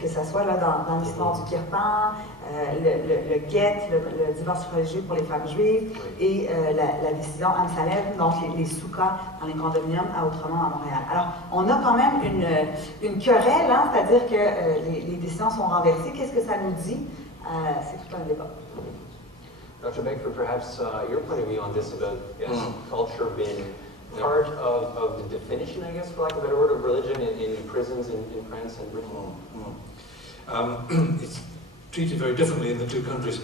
que ce soit là, dans l'histoire du kirpan, le guet, le divorce religieux pour les femmes juives, et la décision Amsalem, donc les soukas dans les condominiums à Outremont à Montréal. Alors, on a quand même une querelle, hein, c'est-à-dire que les décisions sont renversées. Qu'est-ce que ça nous dit? C'est tout un débat. Dr. Beckford, perhaps your point of view on this about culture being part of the definition, I guess, for lack of a better word, of religion in prisons in France and Britain? It's treated very differently in the two countries.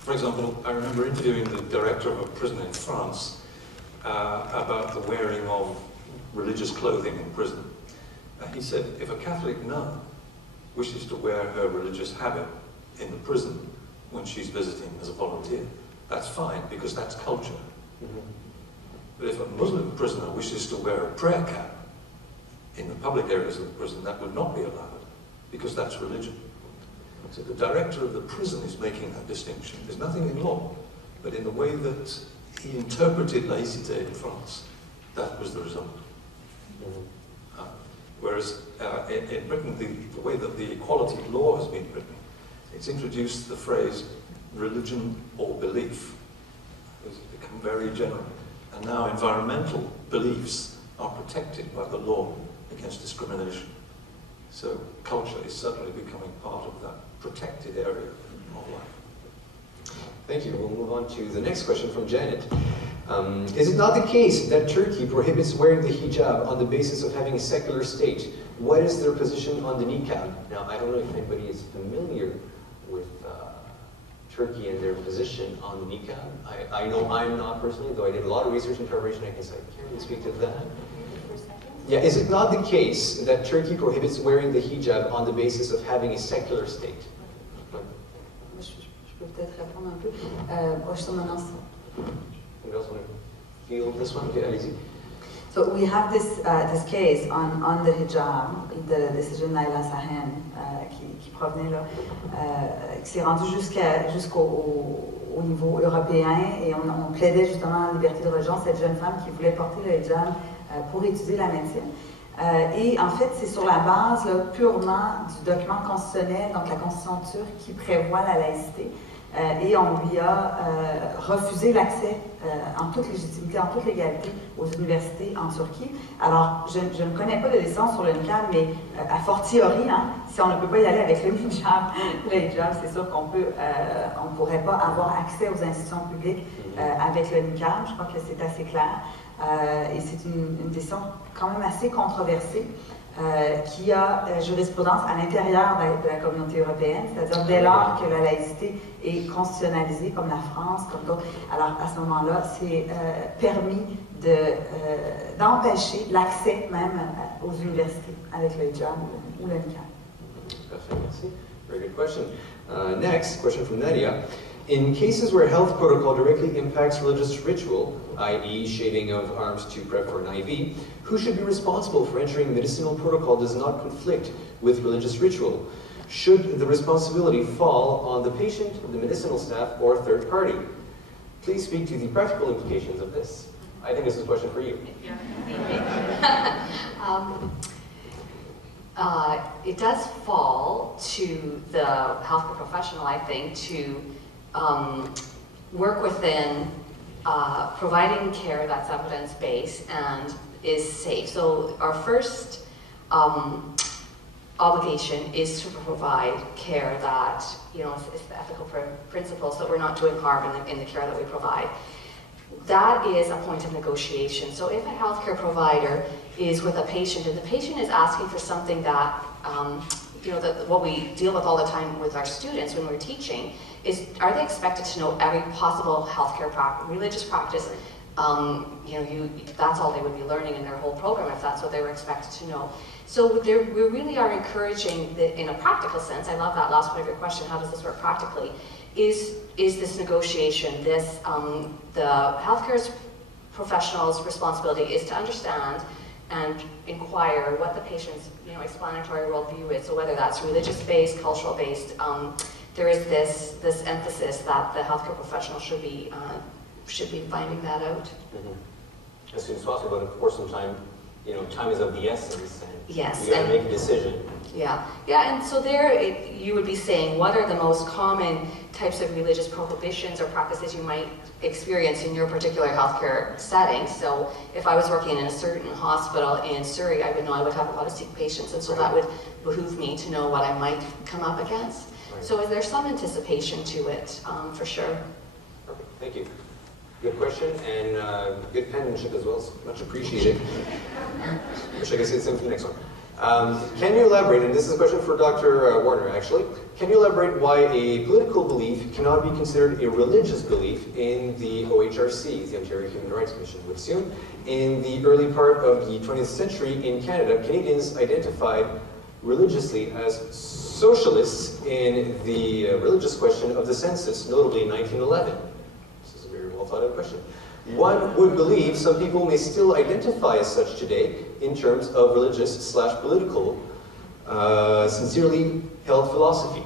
For example, I remember interviewing the director of a prison in France about the wearing of religious clothing in prison. He said, if a Catholic nun wishes to wear her religious habit in the prison when she's visiting as a volunteer, that's fine, because that's culture. But if a Muslim prisoner wishes to wear a prayer cap in the public areas of the prison, that would not be allowed, because that's religion. So the director of the prison is making that distinction. There's nothing in law, but in the way that he interpreted laïcité in France, that was the result. Whereas in Britain, the way that the equality law has been written, it's introduced the phrase religion or belief. It's become very general. And now environmental beliefs are protected by the law against discrimination. So culture is suddenly becoming part of that protected area of life. Thank you. We'll move on to the next question from Janet. Is it not the case that Turkey prohibits wearing the hijab on the basis of having a secular state? What is their position on the niqab? Now, I don't know if anybody is familiar with Turkey and their position on the niqab. I know I'm not personally, though I did a lot of research and preparation. I guess I can't really speak to that. Yeah, is it not the case that Turkey prohibits wearing the hijab on the basis of having a secular state? Je peux peut-être répondre un peu. Anybody else want to field this one? Okay, allez-y. So we have this case on the hijab, the decision Naila Sahen, qui provenait là, qui s'est rendu jusqu'au niveau européen, et on plaidait justement la liberté de religion, cette jeune femme qui voulait porter le hijab pour étudier la médecine. Et en fait, c'est sur la base là, purement du document constitutionnel, donc la Constitution turque, qui prévoit la laïcité. Et on lui a refusé l'accès en toute légitimité, en toute légalité aux universités en Turquie. Alors, je ne connais pas de décision sur le niqab, mais a fortiori, hein, si on ne peut pas y aller avec le hijab, c'est sûr qu'on ne pourrait pas avoir accès aux institutions publiques avec le niqab. Je crois que c'est assez clair. Et c'est une décision quand même assez controversée. Qui a jurisprudence à l'intérieur de la communauté européenne, c'est-à-dire dès lors que la laïcité est constitutionnalisée, comme la France, comme d'autres, alors à ce moment-là, c'est permis d'empêcher l'accès même aux universités avec le hijab ou le niqab. Merci. Very good question. Next, question from Nadia. In cases where health protocol directly impacts religious ritual, i.e. shaving of arms to prep for an IV, who should be responsible for ensuring medicinal protocol does not conflict with religious ritual? Should the responsibility fall on the patient, the medicinal staff, or third party? Please speak to the practical implications of this. I think this is a question for you. It does fall to the healthcare professional, I think, to work within providing care that's evidence-based and is safe. So our first obligation is to provide care that, you know, is the ethical principles that we're not doing harm in the care that we provide. That is a point of negotiation. So if a healthcare provider is with a patient and the patient is asking for something that, you know, what we deal with all the time with our students when we're teaching is, are they expected to know every possible healthcare religious practice? You know, that's all they would be learning in their whole program if that's what they were expected to know. So we really are encouraging, in a practical sense, I love that last part of your question, how does this work practically, is this negotiation, the healthcare professional's responsibility is to understand and inquire what the patient's, you know, explanatory worldview is. So whether that's religious-based, cultural-based, there is this emphasis that the healthcare professional should be finding that out. As soon as possible, but for some time, you know, time is of the essence, and Yes, you got to and- make a decision. Yeah, and so there you would be saying, what are the most common types of religious prohibitions or practices you might experience in your particular healthcare setting? So if I was working in a certain hospital in Surrey, I would know I would have a lot of sick patients, and so that would behoove me to know what I might come up against. Right. So is there some anticipation to it, for sure? Perfect, thank you. Good question, and good penmanship as well, so much appreciated. Wish I could say the same for the next one. Can you elaborate, and this is a question for Dr. Warner actually, can you elaborate why a political belief cannot be considered a religious belief in the OHRC, the Ontario Human Rights Commission would assume? In the early part of the 20th century in Canada, Canadians identified religiously as socialists in the religious question of the census, notably in 1911. This is a very well thought out question. One would believe some people may still identify as such today in terms of religious/political, sincerely held philosophy.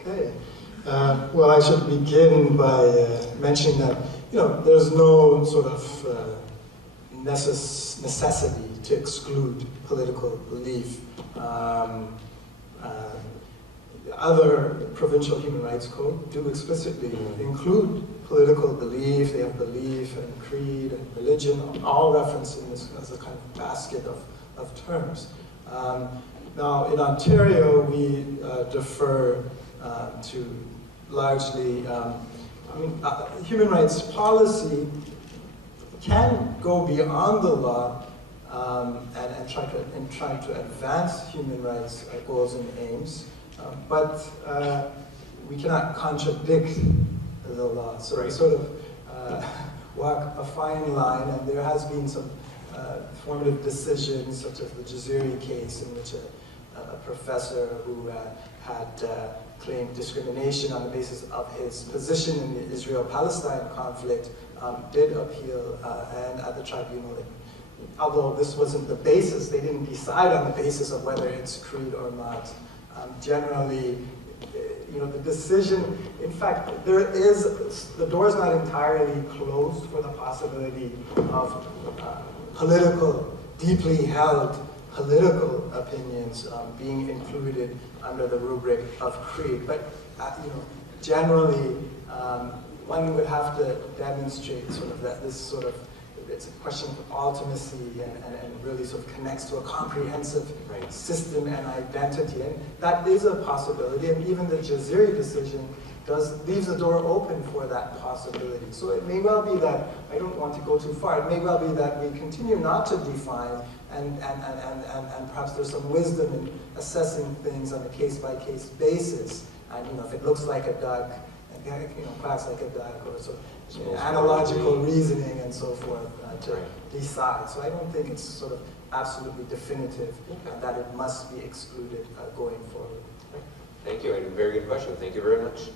Okay. Well, I should begin by mentioning that, you know, there's no sort of necessity to exclude political belief. Other provincial human rights code do explicitly include political belief. They have belief and creed and religion, all referenced in this as a kind of basket of terms. Now, in Ontario, we defer to largely, human rights policy can go beyond the law and try to advance human rights goals and aims. But we cannot contradict the law. So we sort of walk a fine line, and there has been some formative decisions, such as the Jaziri case, in which a professor who had claimed discrimination on the basis of his position in the Israel-Palestine conflict did appeal, and at the tribunal, although this wasn't the basis, they didn't decide on the basis of whether it's creed or not. Generally, you know, the decision, in fact, the door is not entirely closed for the possibility of deeply held political opinions being included under the rubric of creed. But, you know, generally, one would have to demonstrate sort of that this sort of, it's a question of ultimacy and really sort of connects to a comprehensive system and identity. And that is a possibility, and even the Jaziri decision leaves the door open for that possibility. So it may well be that, I don't want to go too far, it may well be that we continue not to define, and perhaps there's some wisdom in assessing things on a case-by-case basis. And, you know, if it looks like a duck, you know, quacks like a duck, or sort of analogical reasoning and so forth to decide. So I don't think it's sort of absolutely definitive that it must be excluded going forward. Thank you, and very good question. Thank you very much.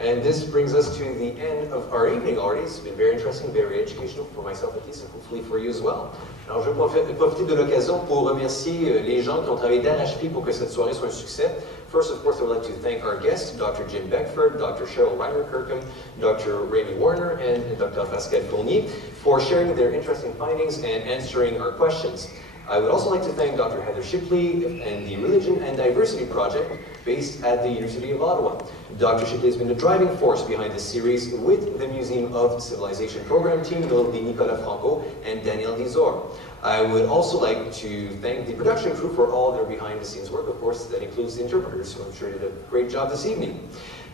And this brings us to the end of our evening already. It's been very interesting, very educational for myself at least, and hopefully for you as well. Alors, je vais profiter de l'occasion pour remercier les gens qui ont travaillé d'arrache-pied pour que cette soirée soit un succès. First, of course, I would like to thank our guests, Dr. Jim Beckford, Dr. Cheryl Reimer-Kirkham, Dr. Raymond Warner, and Dr. Pascal Fournier for sharing their interesting findings and answering our questions. I would also like to thank Dr. Heather Shipley and the Religion and Diversity Project based at the University of Ottawa. Dr. Shipley has been the driving force behind this series with the Museum of Civilization program team, notably Nicolas Franco and Daniel Dizor. I would also like to thank the production crew for all their behind-the-scenes work. Of course, that includes the interpreters, who I'm sure did a great job this evening.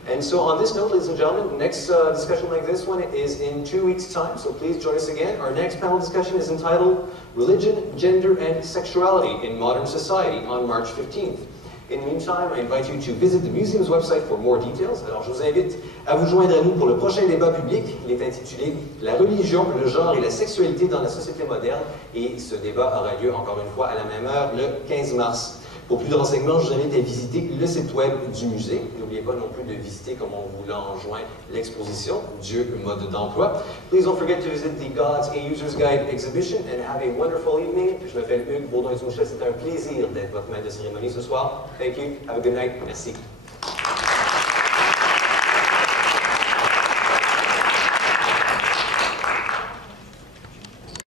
And so on this note, ladies and gentlemen, next discussion like this one is in 2 weeks' time, so please join us again. Our next panel discussion is entitled Religion, Gender, and Sexuality in Modern Society on March 15th. In the meantime, I invite you to visit the museum's website for more details. Alors, je vous invite à vous joindre à nous pour le prochain débat public. Il est intitulé « La religion, le genre et la sexualité dans la société moderne » et ce débat aura lieu, encore une fois, à la même heure, le 15 mars. Pour plus de renseignements, je vous invite à visiter le site web du musée. N'oubliez pas non plus de visiter, comme on vous l'a enjoint, l'exposition Dieu, mode d'emploi. Please don't forget to visit the Gods and Users Guide exhibition and have a wonderful evening. Je m'appelle Hugues Baudouin-Mouchel. C'était un plaisir d'être votre maître de cérémonie ce soir. Thank you. Have a good night. Merci.